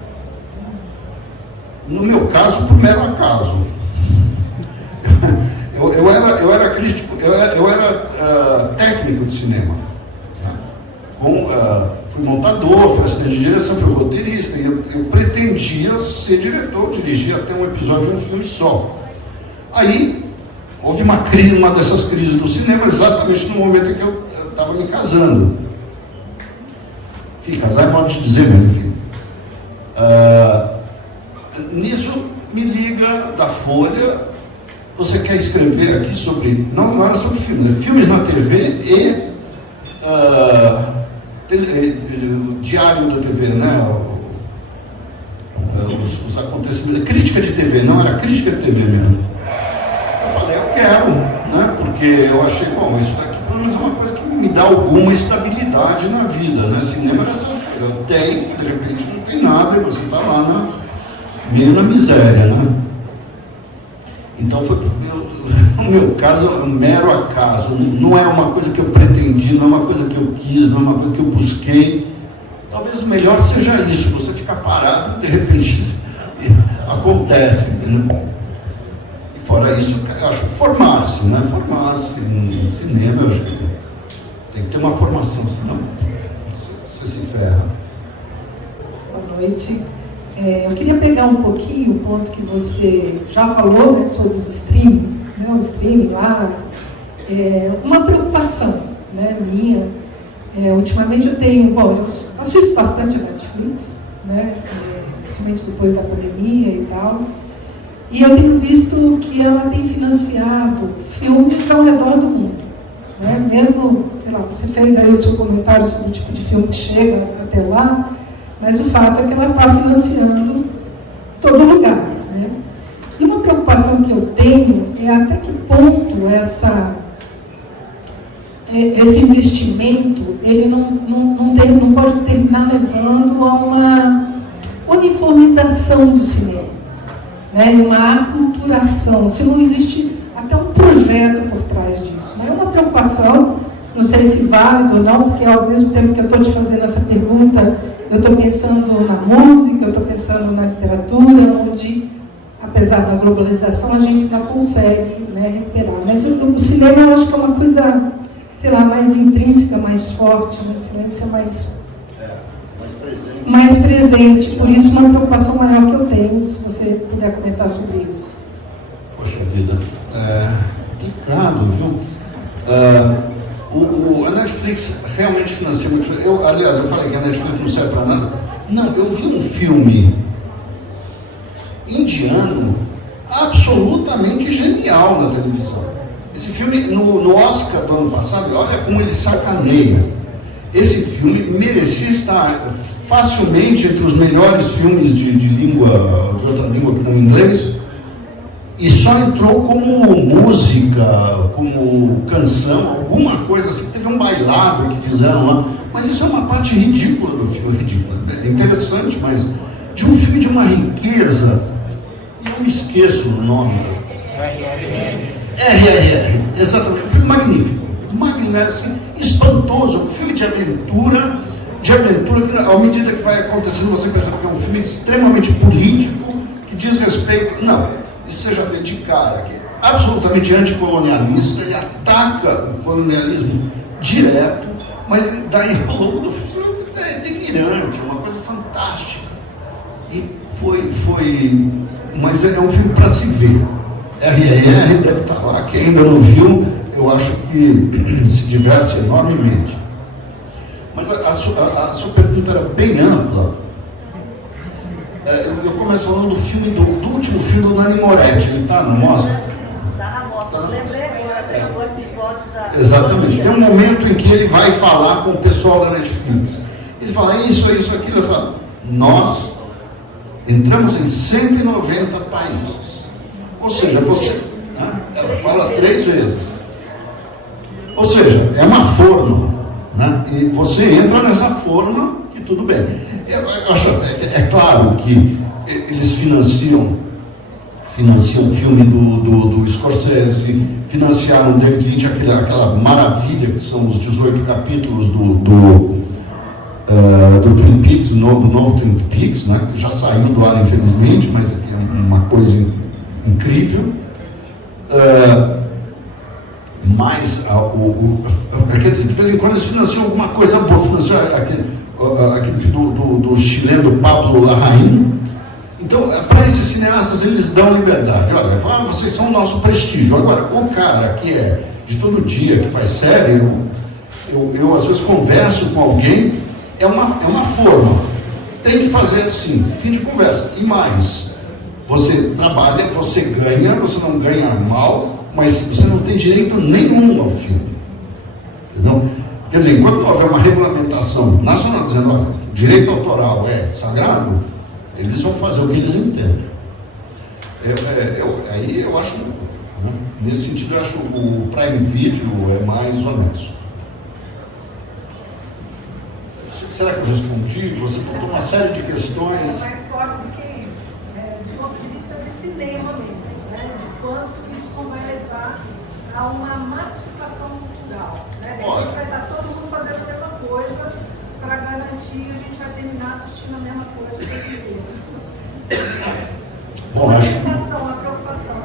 No meu caso, por mero acaso. Eu era crítico, eu era técnico de cinema. Fui montador, fui assistente de direção, fui roteirista, e eu pretendia ser diretor, dirigir até um episódio de um filme só. Aí, houve uma dessas crises do cinema, exatamente no momento em que eu estava me casando. Enfim, casar é modo de dizer, mas enfim. Nisso, me liga da Folha, você quer escrever aqui sobre, não era sobre filmes, filmes na TV e o diário da TV, né? Os acontecimentos, crítica de TV, não era crítica de TV mesmo. Eu falei, eu quero, né? Porque eu achei, bom, isso daqui pelo menos é uma coisa que me dá alguma estabilidade na vida, né? Cinema era essa coisa, eu tenho, de repente não tem nada, e você está lá meio na miséria, né? Então foi, no meu caso, um mero acaso, não é uma coisa que eu pretendi, não é uma coisa que eu quis, não é uma coisa que eu busquei. Talvez o melhor seja isso, você ficar parado, de repente acontece, né? E fora isso, eu acho formar-se, né? Formar-se no cinema, eu acho que tem que ter uma formação, senão você se ferra. Boa noite. Eu queria pegar um pouquinho o ponto que você já falou, né, sobre os streaming, né, o streaming lá, uma preocupação, né, minha. Ultimamente eu assisto bastante a Netflix, né, principalmente depois da pandemia e tal, e eu tenho visto que ela tem financiado filmes ao redor do mundo, né, mesmo, sei lá, você fez aí o seu comentário sobre o tipo de filme que chega até lá, mas o fato é que ela está financiando todo lugar, né? E uma preocupação que eu tenho é até que ponto esse investimento ele não pode terminar levando a uma uniformização do cinema, né? Uma aculturação, se não existe até um projeto por trás disso. Né? É uma preocupação, não sei se válido ou não, porque ao mesmo tempo que eu estou te fazendo essa pergunta, eu estou pensando na música, eu estou pensando na literatura, onde, apesar da globalização, a gente não consegue, né, recuperar. Mas o cinema, eu acho que é uma coisa, sei lá, mais intrínseca, mais forte, uma influência mais presente. Por isso, uma preocupação maior que eu tenho, se você puder comentar sobre isso. Poxa vida, complicado, viu? A Netflix realmente financia muito. Aliás, eu falei que a Netflix não serve para nada. Não, eu vi um filme indiano absolutamente genial na televisão. Esse filme, no Oscar do ano passado, olha como ele sacaneia. Esse filme merecia estar facilmente entre os melhores filmes de outra língua que não inglês, e só entrou como música, como canção, alguma coisa assim. Teve um bailado que fizeram lá, mas isso é uma parte ridícula do filme, é interessante, mas de um filme de uma riqueza, e eu me esqueço o nome. RRR, exatamente, um filme magnífico, assim, espantoso, um filme de aventura que à medida que vai acontecendo você percebe que é um filme extremamente político, que diz respeito, isso você já vê de cara, que é absolutamente anticolonialista e ataca o colonialismo direto, mas daí ao longo do filme é delirante, é uma coisa fantástica. E mas é um filme para se ver. RRR deve estar lá, quem ainda não viu, eu acho que se diverte enormemente. Mas a sua pergunta era bem ampla. Eu começa falando do filme, do último filme do Nani Moretti, ele tá, não mostra? Tá na mostra, eu lembrei agora, acabou o episódio da... Exatamente, tem um momento em que ele vai falar com o pessoal da Netflix. Ele fala isso, aquilo, ele fala, nós entramos em 190 países. Ou seja, você... Ela fala 3 vezes. Ou seja, é uma forma, né? E você entra nessa forma que tudo bem. Eu acho até que é claro que eles financiam o filme do Scorsese, financiaram o David Lynch, aquela maravilha que são os 18 capítulos do Twin Peaks, do novo Twin Peaks, né, que já saiu do ar infelizmente, mas é uma coisa incrível. Mas quer dizer, de vez em quando eles financiam alguma coisa boa, financiam aquele do chileno Pablo Larraín. Então, para esses cineastas, eles dão liberdade. Olha, vocês são o nosso prestígio. Agora, o cara que é de todo dia, que faz série, eu às vezes converso com alguém, é uma forma. Tem que fazer assim, fim de conversa. E mais, você trabalha, você ganha, você não ganha mal, mas você não tem direito nenhum ao filme. Entendeu? Quer dizer, enquanto não houver uma regulamentação nacional dizendo, olha, direito autoral é sagrado, eles vão fazer o que eles entendem. Aí eu acho, né, nesse sentido, eu acho o Prime Video é mais honesto. Será que eu respondi? Você botou uma série de questões. É mais forte do que isso. Do ponto de vista de cinema mesmo, né? De quanto isso vai levar a uma massificação cultural. Né? A gente vai estar todo mundo fazendo a mesma coisa para garantir a gente vai terminar assistindo a mesma coisa o tempo inteiro. Bom, a sensação, a preocupação.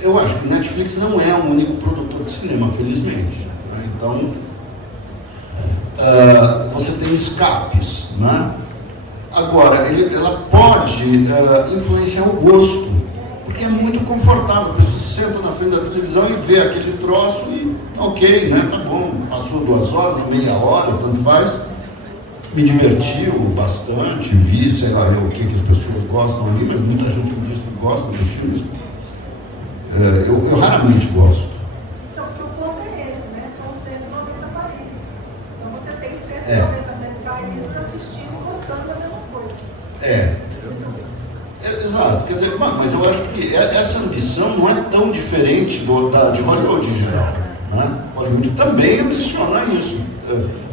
Eu acho que o Netflix não é o único produtor de cinema, felizmente. Né? Então, você tem escapes, né? Agora, ela pode influenciar o gosto, porque é muito confortável. A pessoa se senta na frente da televisão e vê aquele troço e ok, né? Tá bom, passou 2 horas, meia hora, tanto faz. Me divertiu bastante, vi, sei lá, o que as pessoas gostam ali, mas muita gente me diz que gosta dos filmes. Eu raramente gosto. Então, porque o ponto é esse, né? São 190 países. Então você tem 190 países assistindo e gostando da mesma coisa. Exato. Quer dizer, mas eu acho que essa ambição não é tão diferente de Hollywood em geral. Né? Hollywood também ambiciona isso.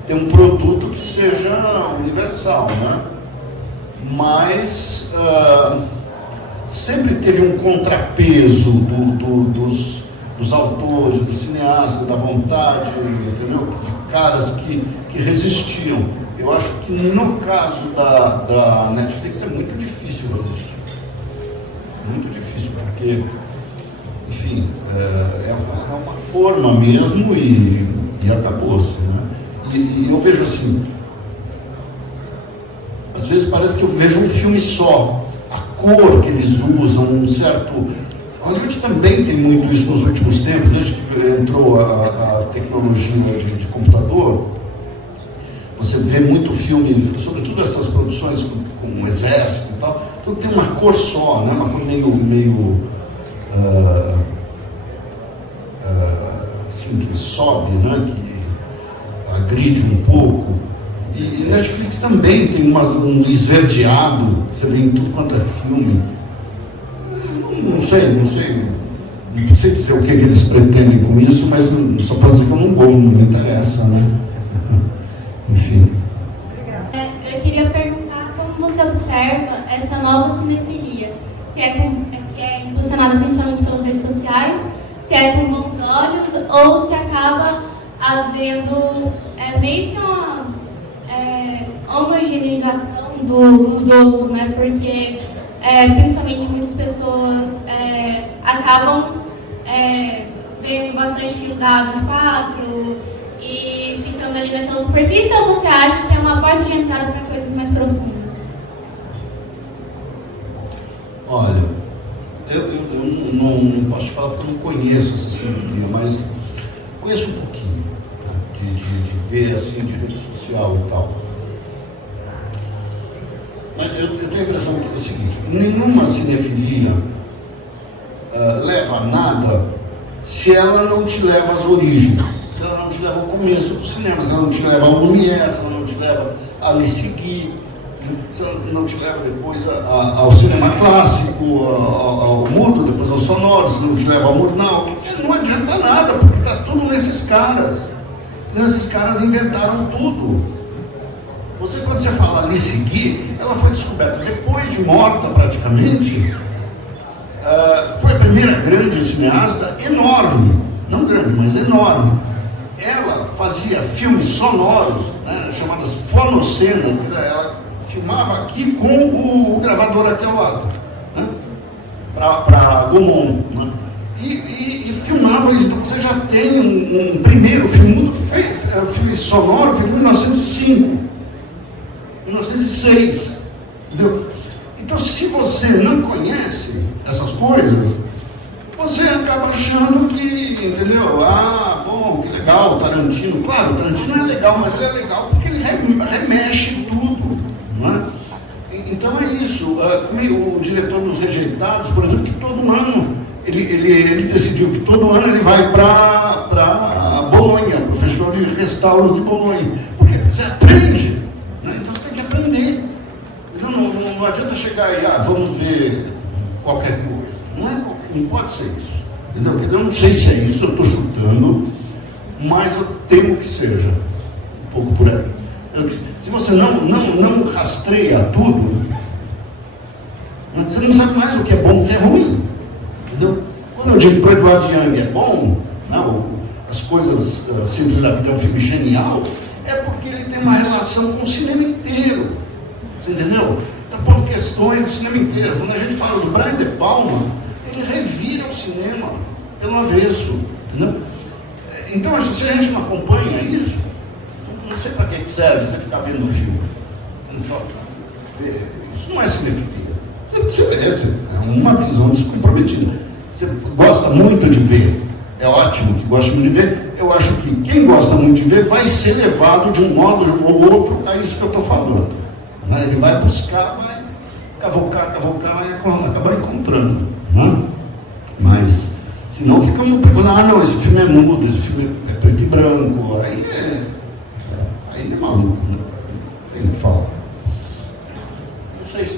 Ter um produto que seja universal, né? Mas sempre teve um contrapeso dos autores, dos cineastas, da vontade, entendeu? De caras que resistiam. Eu acho que no caso da Netflix é muito difícil resistir. Muito difícil, porque, enfim, é uma forma mesmo e acabou-se, né? E eu vejo assim, às vezes parece que eu vejo um filme só, a cor que eles usam, um certo... Hollywood também tem muito isso nos últimos tempos, desde que entrou a tecnologia de computador, você vê muito filme, sobretudo essas produções com um exército e tal, tudo tem uma cor só, né? Uma cor meio assim, que sobe, né? Que agride um pouco. E Netflix também tem um esverdeado, que você vê em tudo quanto é filme. Não sei dizer o que eles pretendem com isso, mas só posso dizer que eu não me interessa, né? Enfim. Eu queria perguntar como você observa essa nova cinefilia, se que é impulsionada principalmente pelas redes sociais, se é com bons olhos ou se acaba havendo meio que uma homogeneização dos gostos, né? Porque principalmente muitas pessoas acabam vendo bastante filmes da A24 e ficando ali naquela superfície, ou você acha que é uma porta de entrada para coisas mais profundas? Olha, eu não posso te falar porque eu não conheço essa cinefilia, mas conheço um pouquinho, né, de ver assim, de rede social e tal. Mas eu tenho a impressão que seguinte: nenhuma cinefilia leva a nada se ela não te leva às origens, se ela não te leva ao começo do cinema, se ela não te leva ao Lumière, se ela não te leva a Alice Guy, se ela não te leva depois ao cinema clássico, ao mudo, depois ao sonoro, se não te leva ao Murnau. Não adianta nada, porque está tudo nesses caras. Esses caras inventaram tudo. Quando você fala Alice Guy, ela foi descoberta depois de morta praticamente. Foi a primeira grande cineasta, enorme, não grande, mas enorme. Ela fazia filmes sonoros, né, chamadas fonocenas. Ela filmava aqui com o gravador aqui ao lado, né, para Gaumont, né, e filmava isso. Então você já tem um primeiro filme, filme sonoro, feito em 1905, 1906, entendeu? Então, se você não conhece essas coisas, você acaba achando que, entendeu? Bom, que legal, Tarantino. Claro, o Tarantino é legal, mas ele é legal porque ele remexe tudo, não é? Então é isso. O diretor dos Rejeitados, por exemplo, que todo ano, ele decidiu que todo ano ele vai para Bolonha, para o Festival de Restauros de Bolonha, porque você aprende, né? Então você tem que aprender. Não adianta chegar aí, vamos ver qualquer coisa. Não pode ser isso. Entendeu? Eu não sei se é isso, eu estou chutando, mas eu temo que seja um pouco por aí. Se você não rastreia tudo, você não sabe mais o que é bom e o que é ruim. Entendeu? Quando eu digo que o Edward Young é bom, as coisas simples da vida é um filme genial, é porque ele tem uma relação com o cinema inteiro. Você entendeu? Está pondo questões do cinema inteiro. Quando a gente fala do Brian De Palma, ele revira o cinema pelo avesso. Entendeu? Então, se a gente não acompanha isso, não sei para que serve você ficar vendo o filme. Isso não é cinefilia. Você vê, é uma visão descomprometida. Você gosta muito de ver, é ótimo que gosta muito de ver. Eu acho que quem gosta muito de ver vai ser levado de um modo ou outro a isso que eu estou falando. Ele vai buscar, vai cavocar e acabar encontrando. Né? Mas, se não fica muito perguntando, esse filme é mudo, esse filme é preto e branco, aí é maluco, né? Ele fala.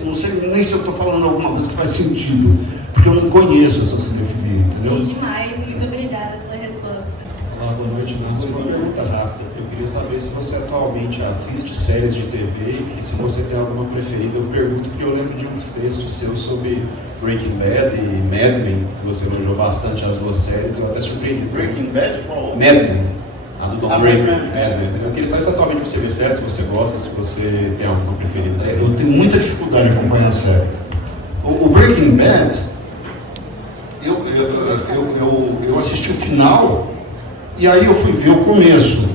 Não sei nem se eu estou falando alguma coisa que faz sentido, porque eu não conheço essa cinefilia, entendeu? Sim, demais, muito obrigada pela resposta. Olá, boa noite. Uma pergunta rápida. Eu queria saber se você atualmente assiste séries de TV e se você tem alguma preferida. Eu pergunto porque eu lembro de uns textos seus sobre Breaking Bad e Mad Men, que você elogiou bastante as duas séries. Eu até surpreendi. Breaking Bad? Qual? Mad Men. A do Don Draper. Eu queria saber se atualmente você vê séries, se você gosta, se você tem alguma preferida. Eu tenho muita dificuldade em acompanhar a série. O Breaking Bad, eu assisti o final e aí eu fui ver o começo.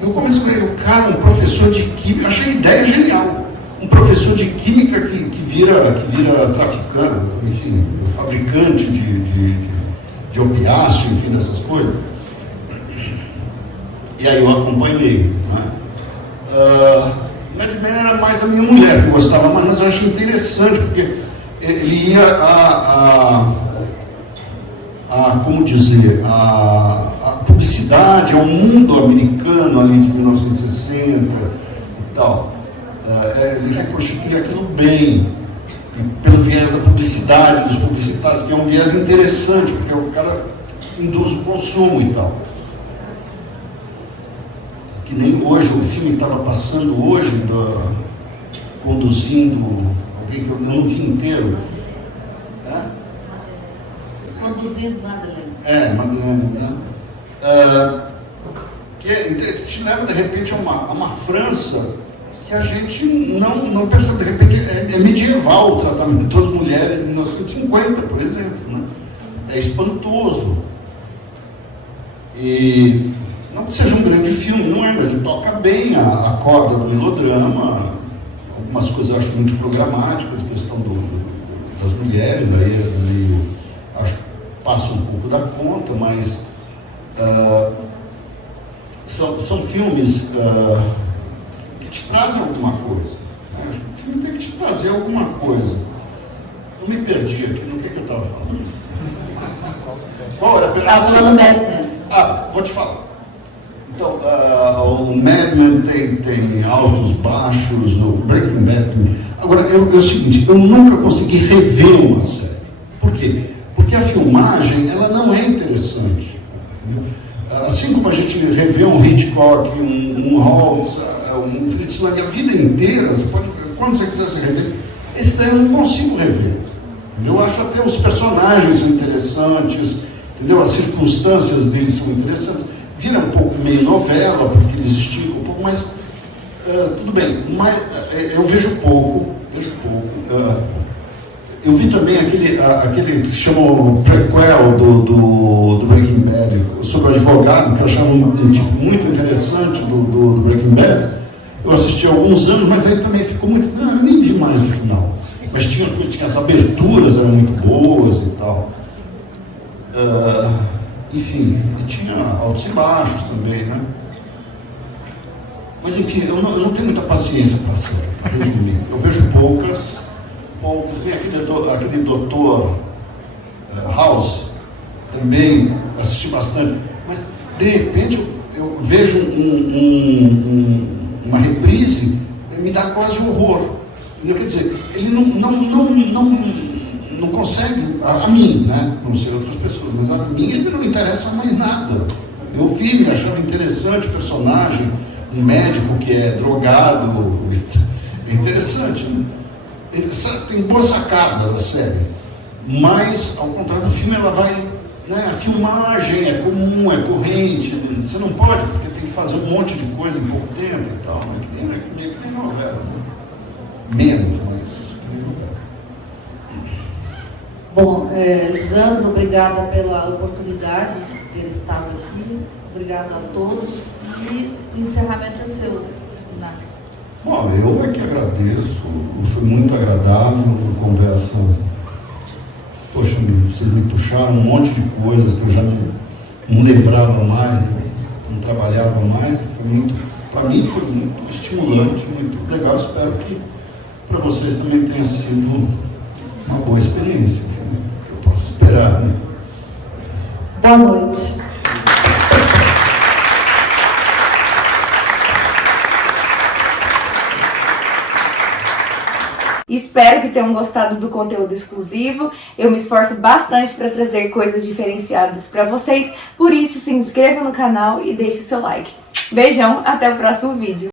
E o começo, um professor de química, achei a ideia genial. Um professor de química que vira traficante, enfim, fabricante de opiáceo, enfim, dessas coisas. E aí eu acompanhei. Né? Mad Men era mais a minha mulher que gostava, mas eu achei interessante, porque ele ia como dizer, a publicidade, ao mundo americano ali de 1960 e tal. Ele reconstituía aquilo bem, pelo viés da publicidade, dos publicitários, que é um viés interessante, porque o cara induz o consumo e tal. Que nem hoje, o filme que estava passando hoje, conduzindo alguém que eu não vi inteiro. Conduzindo Madeleine. Madeleine, né? Que te leva, de repente, a uma França que a gente não percebe. De repente, é medieval o tratamento das mulheres em 1950, por exemplo. Né? É espantoso. E não que seja um grande filme, não é, mas ele toca bem a corda do melodrama. Algumas coisas eu acho muito programáticas, a questão das mulheres, aí acho que passa um pouco da conta, mas são filmes que te trazem alguma coisa. Né? O filme tem que te trazer alguma coisa. Eu me perdi aqui, no que eu estava falando? Qual era a Estava falando Mad Men. vou te falar. Então, o Mad Men tem altos, baixos, o Breaking Bad tem... Agora, é o seguinte, eu nunca consegui rever uma série. Por quê? Porque a filmagem, ela não é interessante. Entendeu? Assim como a gente revê um Hitchcock, um Hawks, um Fritz Lang, a vida inteira, você pode, quando você quiser se rever, esse daí eu não consigo rever. Entendeu? Eu acho até os personagens são interessantes, entendeu? As circunstâncias deles são interessantes. Vira um pouco meio novela, porque eles esticam um pouco, mas tudo bem. Mas, eu vejo pouco. Eu vi também aquele que chama o prequel do Breaking Bad, sobre o advogado, que eu achava um tipo muito interessante do Breaking Bad. Eu assisti há alguns anos, mas aí também ficou muito... Eu nem vi mais no final. Mas tinha as aberturas, eram muito boas e tal. Enfim, e tinha altos e baixos também, né? Mas enfim, eu não tenho muita paciência para resumir. Eu vejo poucas. Tem aquele doutor House, também assisti bastante. Mas de repente eu vejo uma reprise, ele me dá quase horror. Quer dizer, ele não consegue, a mim, né? Não sei outras pessoas, mas a mim ele não interessa mais nada. Eu vi, me achava interessante o personagem, um médico que é drogado, é interessante, né? Tem boas sacadas a série, mas ao contrário do filme ela vai, né? A filmagem é comum, é corrente, você não pode, porque tem que fazer um monte de coisa em pouco tempo e tal, né? Que nem novela, né? Menos, mas que nem novela. Bom, Lisandro, obrigada pela oportunidade de ter estado aqui. Obrigada a todos. E o encerramento é seu, Inácio. Bom, eu é que agradeço. Foi muito agradável, uma conversa. Poxa, vocês me puxaram um monte de coisas que eu já não lembrava mais, não trabalhava mais. Para mim foi muito estimulante, muito legal. Espero que para vocês também tenha sido uma boa experiência. Que eu posso esperar, né? Boa noite. Espero que tenham gostado do conteúdo exclusivo. Eu me esforço bastante para trazer coisas diferenciadas para vocês. Por isso, se inscreva no canal e deixe o seu like. Beijão, até o próximo vídeo.